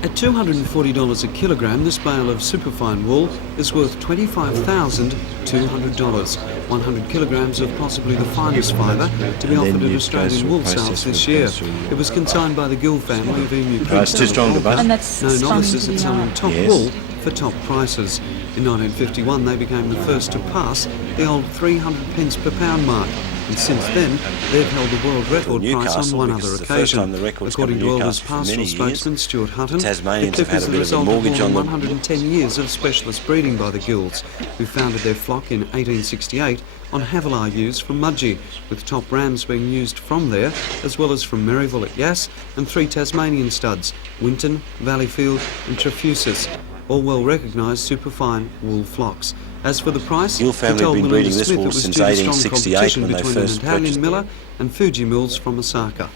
At $240 a kilogram, this bale of superfine wool is worth $25,200. 100 kilograms of possibly the finest fibre to be offered at Australian wool sales this year. It was consigned by the Gill family of Emu Creek. Too strong to bust. And that's No spun novices into at the selling yarn. top wool for top prices. In 1951, they became the first to pass the old 300 pence per pound mark. And since then, they've held the world record price on one other occasion. According to Elders pastoral spokesman Stuart Hutton, the clip is the result of more than 110 years of specialist breeding by the Gills, who founded their flock in 1868 on Havilah ewes from Mudgee, with top rams being used from there, as well as from Maryville at Yass, and 3 Tasmanian studs, Winton, Valleyfield and Trefusis, all well recognised superfine wool flocks. As for the price, Gill family have been breeding this wool since 1868 when they first purchased it. Miller and Fuji mills from Osaka.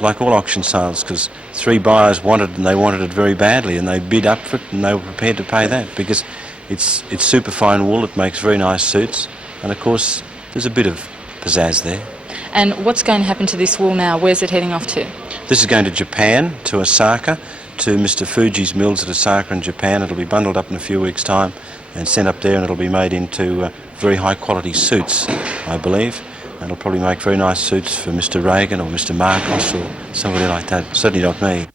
Like all auction sales, because 3 buyers wanted it and they wanted it very badly, and they bid up for it and they were prepared to pay that because it's superfine wool. It makes very nice suits, and of course there's a bit of pizzazz there. And what's going to happen to this wool now? Where's it heading off to? This is going to Japan, to Osaka, to Mr. Fuji's mills at Osaka in Japan. It'll be bundled up in a few weeks' time and sent up there, and it'll be made into very high quality suits, I believe. And it'll probably make very nice suits for Mr. Reagan or Mr. Marcos or somebody like that. Certainly not me.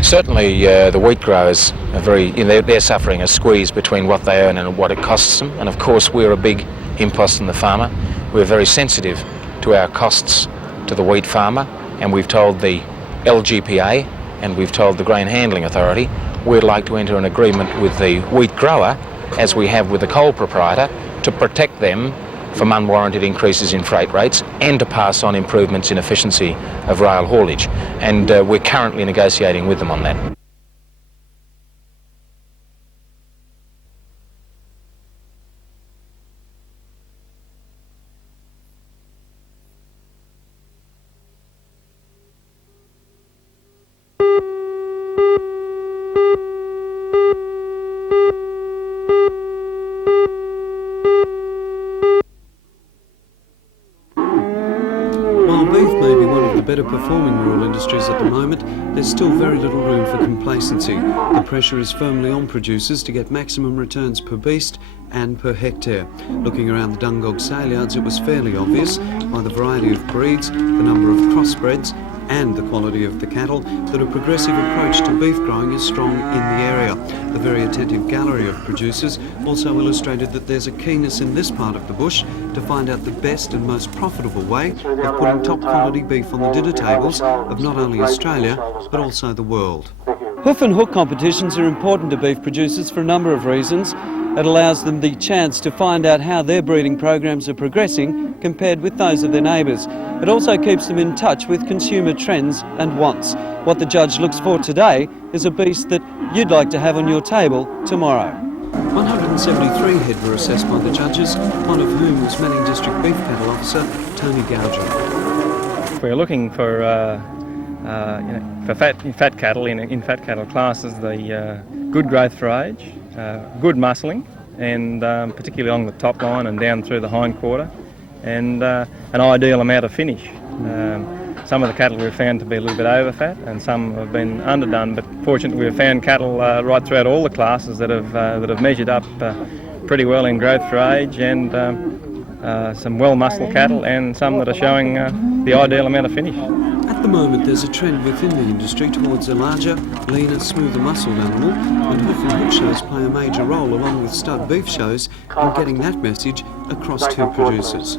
Certainly the wheat growers are they're suffering a squeeze between what they earn and what it costs them, and of course we're a big impost on the farmer. We're very sensitive to our costs to the wheat farmer, and we've told the LGPA and we've told the Grain Handling Authority we'd like to enter an agreement with the wheat grower, as we have with the coal proprietor, to protect them from unwarranted increases in freight rates and to pass on improvements in efficiency of rail haulage. And we're currently negotiating with them on that. Better performing rural industries at the moment, there's still very little room for complacency. The pressure is firmly on producers to get maximum returns per beast and per hectare. Looking around the Dungog sale yards, it was fairly obvious by the variety of breeds, the number of crossbreds and the quality of the cattle that a progressive approach to beef growing is strong in the area. The very attentive gallery of producers also illustrated that there's a keenness in this part of the bush to find out the best and most profitable way of putting top quality beef on the dinner tables of not only Australia but also the world. Hoof and hook competitions are important to beef producers for a number of reasons. It allows them the chance to find out how their breeding programs are progressing compared with those of their neighbours. It also keeps them in touch with consumer trends and wants. What the judge looks for today is a beast that you'd like to have on your table tomorrow. 173 head were assessed by the judges, one of whom was Manning District Beef Cattle Officer Tony Gouger. If we're looking for fat cattle in fat cattle classes, the good growth for age, good muscling, and particularly along the top line and down through the hind quarter, and an ideal amount of finish. Some of the cattle we've found to be a little bit over fat, and some have been underdone, but fortunately we've found cattle right throughout all the classes that have measured up pretty well in growth for age, and some well muscled cattle and some that are showing the ideal amount of finish. At the moment there's a trend within the industry towards a larger, leaner, smoother muscled animal, and hoof and hook shows play a major role along with stud beef shows in getting that message across to producers.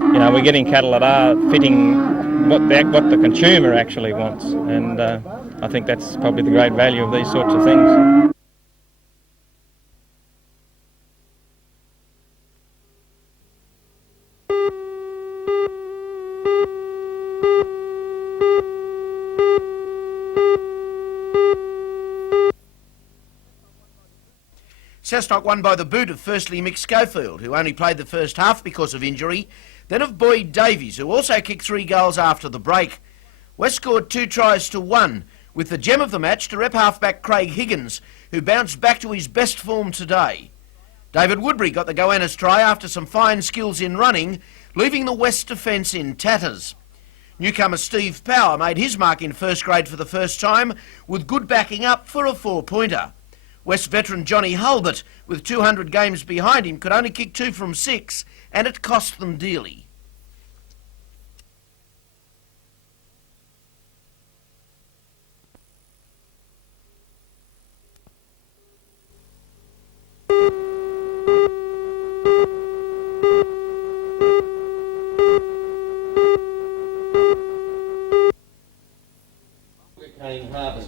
You know, we're getting cattle that are fitting what the consumer actually wants, and I think that's probably the great value of these sorts of things. Cessnock won by the boot of firstly Mick Schofield, who only played the first half because of injury, then of Boyd Davies, who also kicked 3 goals after the break. West scored 2 tries to 1, with the gem of the match to rep halfback Craig Higgins, who bounced back to his best form today. David Woodbury got the Goannas try after some fine skills in running, leaving the West defence in tatters. Newcomer Steve Power made his mark in first grade for the first time, with good backing up for a 4-pointer. West veteran Johnny Hulbert, with 200 games behind him, could only kick 2 from 6, and it cost them dearly.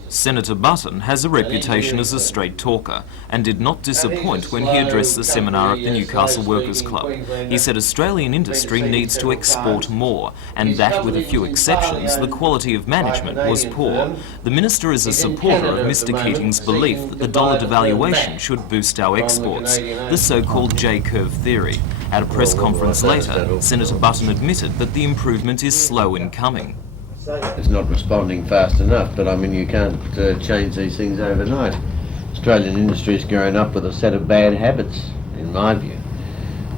Senator Button has a reputation as a straight talker and did not disappoint when he addressed the seminar at the Newcastle Workers Club. He said Australian industry needs to export more, and that, with a few exceptions, the quality of management was poor. The Minister is a supporter of Mr Keating's belief that the dollar devaluation should boost our exports, the so-called J-curve theory. At a press conference later, Senator Button admitted that the improvement is slow in coming. It's not responding fast enough, but I mean, you can't change these things overnight. Australian industry has grown up with a set of bad habits, in my view.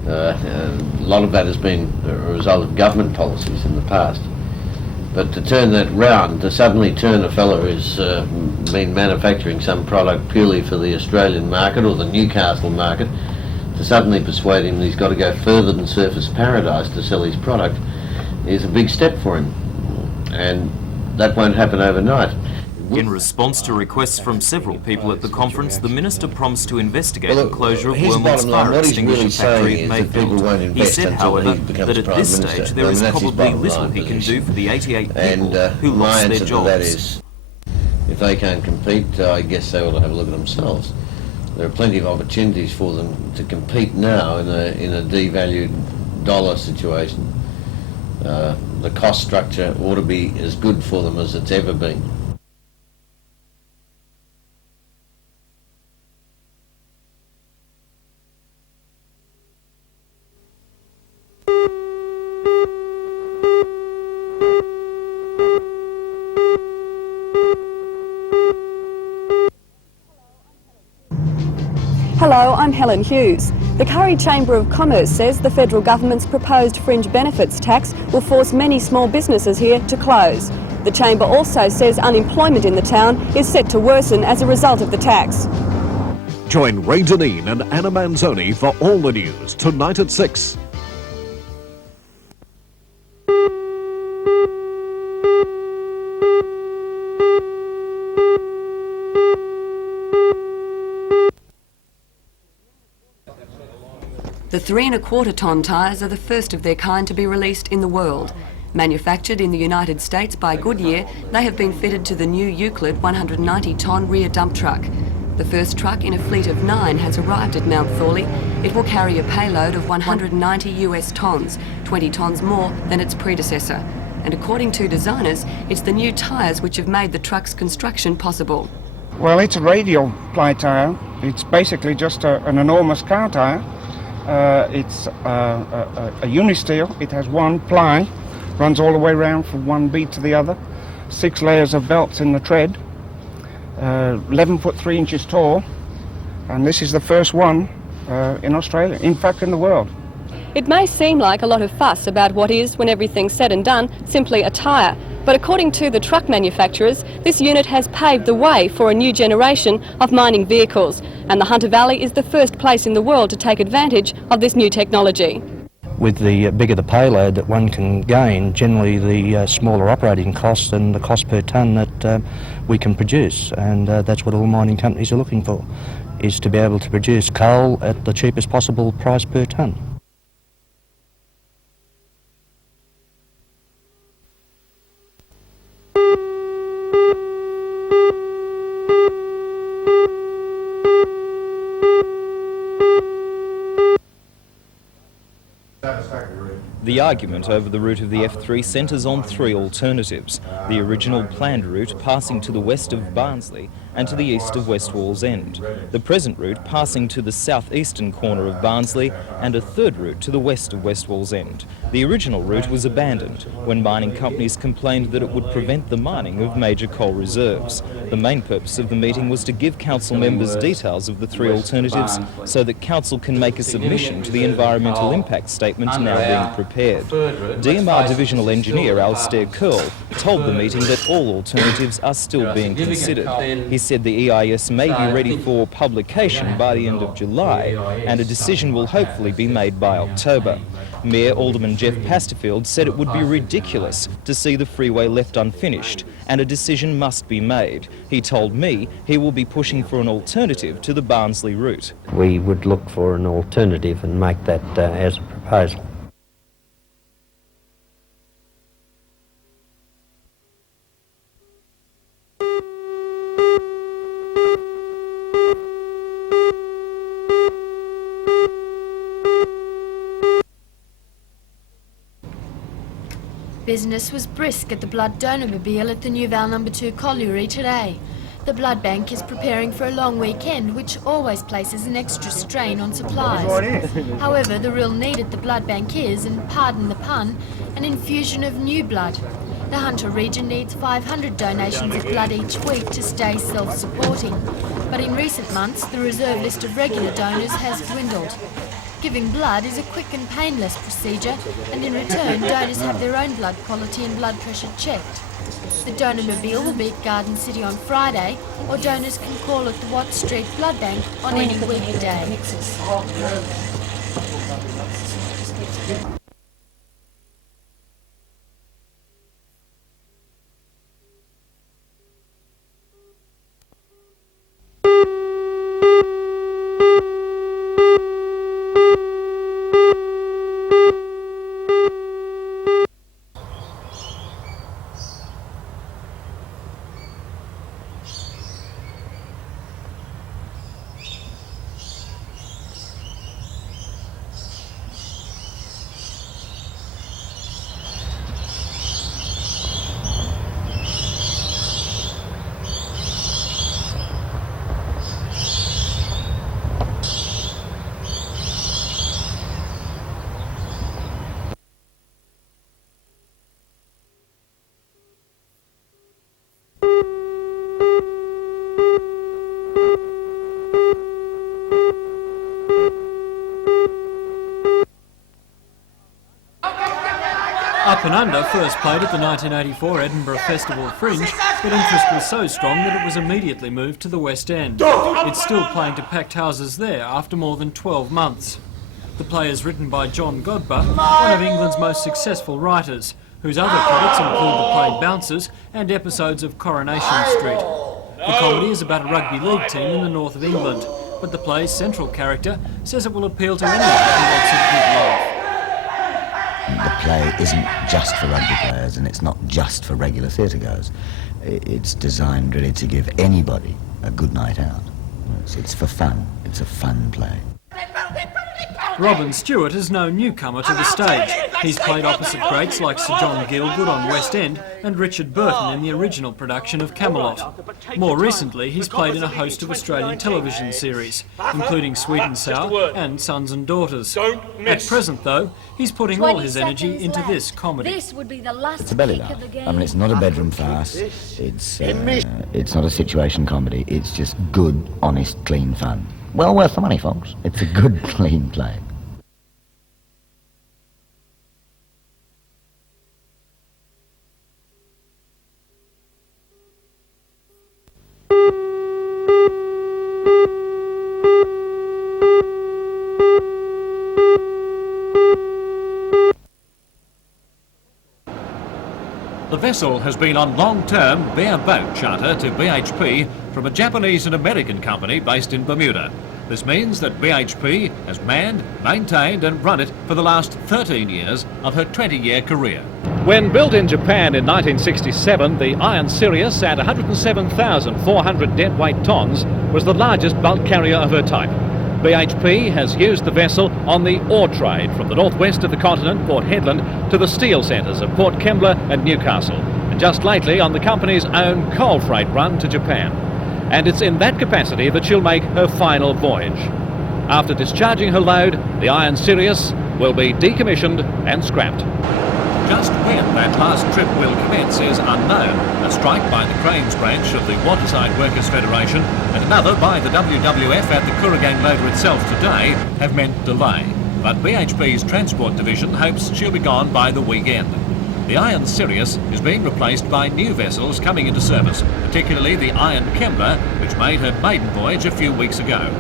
A lot of that has been a result of government policies in the past. But to turn that round, to suddenly turn a fellow who's been manufacturing some product purely for the Australian market or the Newcastle market, to suddenly persuade him that he's got to go further than Surface Paradise to sell his product, is a big step for him. And that won't happen overnight. In response to requests from several people at the conference, the Minister promised to investigate the closure of Wormwood's fire extinguisher factory at Mayfield. He said, however, that at this stage there is probably little he can do for the 88 people who lost their jobs. That is, if they can't compete, I guess they ought to have a look at themselves. There are plenty of opportunities for them to compete now in a devalued dollar situation. The cost structure ought to be as good for them as it's ever been. Hello, I'm Helen Hughes. The Curry Chamber of Commerce says the federal government's proposed fringe benefits tax will force many small businesses here to close. The Chamber also says unemployment in the town is set to worsen as a result of the tax. Join Ray Deneen and Anna Manzoni for all the news tonight at 6. The 3¼ tonne tyres are the first of their kind to be released in the world. Manufactured in the United States by Goodyear, they have been fitted to the new Euclid 190 tonne rear dump truck. The first truck in a fleet of 9 has arrived at Mount Thorley. It will carry a payload of 190 US tonnes, 20 tonnes more than its predecessor. And according to designers, it's the new tyres which have made the truck's construction possible. Well, it's a radial ply tyre. It's basically just an enormous car tyre. It's a unisteel. It has one ply, runs all the way around from one bead to the other, 6 layers of belts in the tread, 11 foot 3 inches tall, and this is the first one in Australia, in fact in the world. It may seem like a lot of fuss about what is, when everything's said and done, simply a tyre. But according to the truck manufacturers, this unit has paved the way for a new generation of mining vehicles. And the Hunter Valley is the first place in the world to take advantage of this new technology. With the bigger the payload that one can gain, generally the smaller operating costs and the cost per tonne that we can produce. And that's what all mining companies are looking for, is to be able to produce coal at the cheapest possible price per tonne. The argument over the route of the F3 centres on 3 alternatives. The original planned route passing to the west of Barnsley and to the east of West Wallsend. The present route passing to the southeastern corner of Barnsley and a third route to the west of West Wallsend. The original route was abandoned when mining companies complained that it would prevent the mining of major coal reserves. The main purpose of the meeting was to give council members details of the three alternatives so that council can make a submission to the environmental impact statement now being prepared. DMR Divisional Engineer Alistair Curl told the meeting that all alternatives are still being considered. He said the EIS may be ready for publication by the end of July and a decision will hopefully be made by October. Mayor Alderman Jeff Pasterfield said it would be ridiculous to see the freeway left unfinished and a decision must be made. He told me he will be pushing for an alternative to the Barnsley route. We would look for an alternative and make that as a proposal. Business was brisk at the blood donor mobile at the New Val No. 2 colliery today. The blood bank is preparing for a long weekend, which always places an extra strain on supplies. However, the real need at the blood bank is, and pardon the pun, an infusion of new blood. The Hunter region needs 500 donations of blood each week to stay self-supporting. But in recent months, the reserve list of regular donors has dwindled. Giving blood is a quick and painless procedure, and in return, donors have their own blood quality and blood pressure checked. The donor mobile will be at Garden City on Friday, or donors can call at the Watt Street Blood Bank on any weekday. Up and Under first played at the 1984 Edinburgh Festival Fringe, but interest was so strong that it was immediately moved to the West End. It's still playing to packed houses there after more than 12 months. The play is written by John Godber, one of England's most successful writers, whose other credits include the play Bouncers and episodes of Coronation Street. The comedy is about a rugby league team in the north of England, but the play's central character says it will appeal to anyone who wants a good laugh. The play isn't just for rugby players and it's not just for regular theatregoers. It's designed really to give anybody a good night out. It's for fun. It's a fun play. Robin Stewart is no newcomer to the stage. He's played opposite greats like Sir John Gielgud on West End and Richard Burton in the original production of Camelot. More recently, he's played in a host of Australian television series, including Sweet and Sour and Sons and Daughters. At present, though, he's putting all his energy into this comedy. This would be the last It's a belly laugh. I mean, it's not a bedroom farce. It's not a situation comedy. It's just good, honest, clean fun. Well worth the money, folks. It's a good, clean play. The vessel has been on long-term bareboat charter to BHP from a Japanese and American company based in Bermuda. This means that BHP has manned, maintained and run it for the last 13 years of her 20-year career. When built in Japan in 1967, the Iron Sirius at 107,400 deadweight tons was the largest bulk carrier of her type. BHP has used the vessel on the ore trade from the northwest of the continent, Port Hedland, to the steel centres of Port Kembla and Newcastle, and just lately on the company's own coal freight run to Japan. and it's in that capacity that she'll make her final voyage. After discharging her load, the Iron Sirius will be decommissioned and scrapped. Just when that last trip will commence is unknown. A strike by the Cranes branch of the Waterside Workers Federation and another by the WWF at the Kooragang loader itself today have meant delay. But BHP's Transport Division hopes she'll be gone by the weekend. The Iron Sirius is being replaced by new vessels coming into service, particularly the Iron Kembla, which made her maiden voyage a few weeks ago.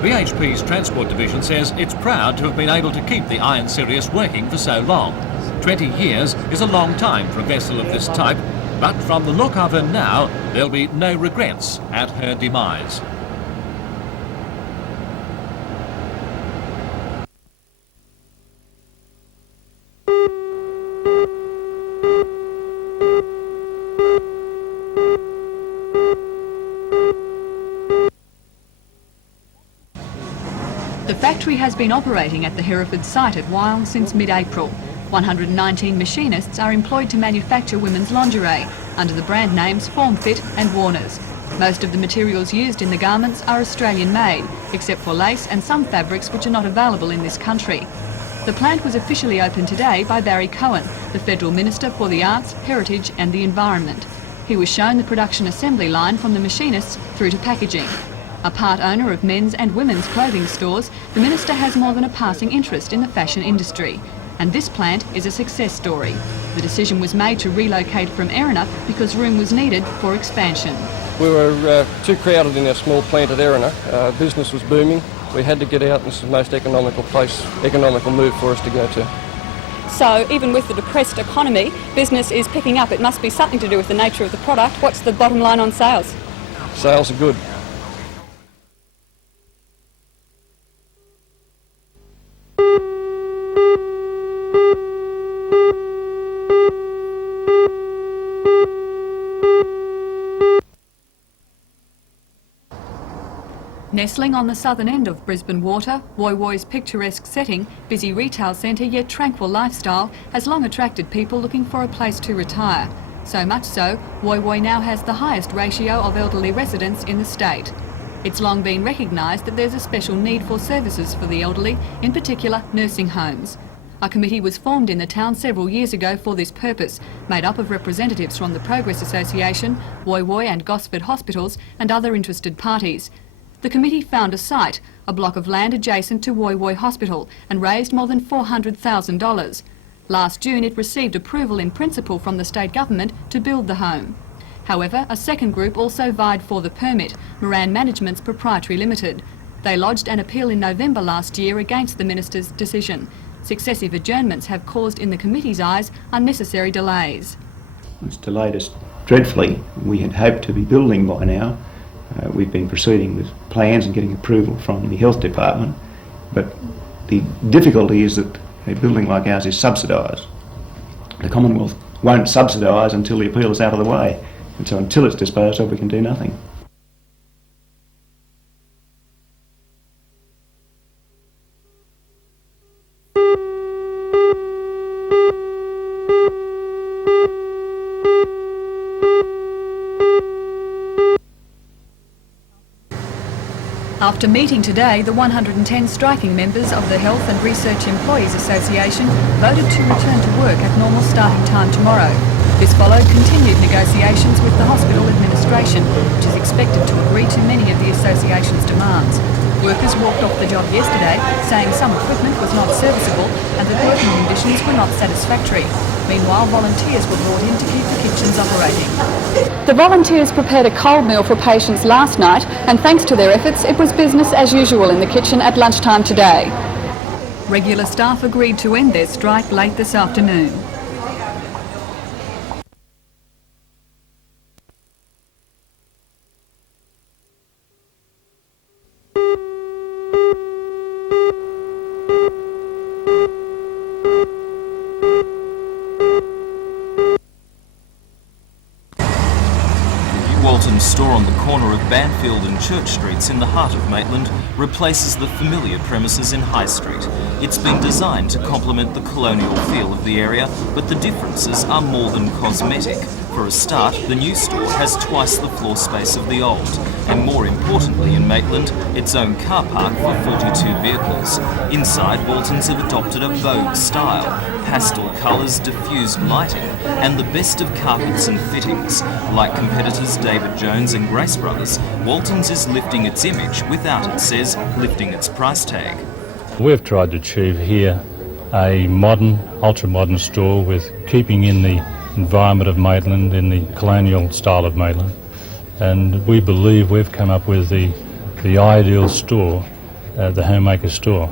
BHP's Transport Division says it's proud to have been able to keep the Iron Sirius working for so long. 20 years is a long time for a vessel of this type, but from the look of her now, there'll be no regrets at her demise. The factory has been operating at the Hereford site at Wyong since mid-April. 119 machinists are employed to manufacture women's lingerie under the brand names Formfit and Warners. Most of the materials used in the garments are Australian-made, except for lace and some fabrics which are not available in this country. The plant was officially opened today by Barry Cohen, the Federal Minister for the Arts, Heritage and the Environment. He was shown the production assembly line from the machinists through to packaging. A part owner of men's and women's clothing stores, the Minister has more than a passing interest in the fashion industry. And this plant is a success story. The decision was made to relocate from Erina because room was needed for expansion. We were too crowded in our small plant at Erina. Business was booming. We had to get out, and this is the most economical move for us to go to. So even with the depressed economy, business is picking up. It must be something to do with the nature of the product. What's the bottom line on sales? Sales are good. Nestling on the southern end of Brisbane Water, Woy Woy's picturesque setting, busy retail centre yet tranquil lifestyle has long attracted people looking for a place to retire. So much so, Woy Woy now has the highest ratio of elderly residents in the state. It's long been recognised that there's a special need for services for the elderly, in particular nursing homes. A committee was formed in the town several years ago for this purpose, made up of representatives from the Progress Association, Woy Woy and Gosford Hospitals and other interested parties. The committee found a site, a block of land adjacent to Woy Woy Hospital, and raised more than $400,000. Last June it received approval in principle from the state government to build the home. However, a second group also vied for the permit, Moran Management's Proprietary Limited. They lodged an appeal in November last year against the minister's decision. Successive adjournments have caused, in the committee's eyes, unnecessary delays. It's delayed us dreadfully. We had hoped to be building by now. We've been proceeding with plans and getting approval from the Health Department, but the difficulty is that a building like ours is subsidised. The Commonwealth won't subsidise until the appeal is out of the way, and so until it's disposed of we can do nothing. After meeting today, the 110 striking members of the Health and Research Employees Association voted to return to work at normal starting time tomorrow. This followed continued negotiations with the hospital administration, which is expected to agree to many of the association's demands. Workers walked off the job yesterday, saying some equipment was not serviceable and that working conditions were not satisfactory. Meanwhile, volunteers were brought in to keep the kitchens operating. The volunteers prepared a cold meal for patients last night, and thanks to their efforts, it was business as usual in the kitchen at lunchtime today. Regular staff agreed to end their strike late this afternoon. Walton's store on the corner of Banfield and Church Streets in the heart of Maitland replaces the familiar premises in High Street. It's been designed to complement the colonial feel of the area, but the differences are more than cosmetic. For a start, the new store has twice the floor space of the old, and more importantly in Maitland, its own car park for 42 vehicles. Inside, Waltons have adopted a Vogue style, pastel colours, diffused lighting, and the best of carpets and fittings. Like competitors David Jones and Grace Brothers, Waltons is lifting its image without, it says, lifting its price tag. We've tried to achieve here a modern, ultra-modern store with keeping in the environment of Maitland, in the colonial style of Maitland, and we believe we've come up with the ideal store, the homemaker store.